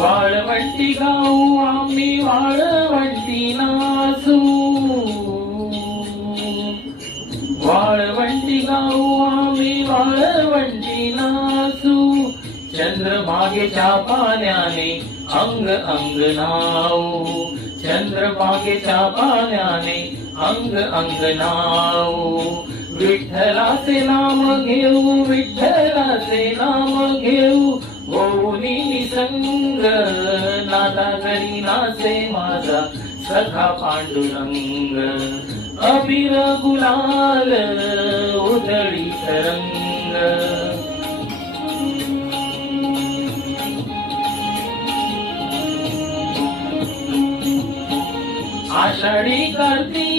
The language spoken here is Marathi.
वाळवंटी गाऊ आम्ही वाळवंटी नाचू, वाळवंटी गाऊ आम्ही वाळवंटी नाचू, चंद्रभागेच्या पाण्याने अंग अंग नाऊ, चंद्रभागेच्या पाण्याने अंग अंग नाऊ, विठ्ठलाचे नाम घेऊ, विठ्ठलाचे नाम घेऊ, होऊनी निसंग नादा करी नाचे माझा सखा पांडुरंग, अबीर गुलाल उधळी तरंग, आषाढी कार्तिक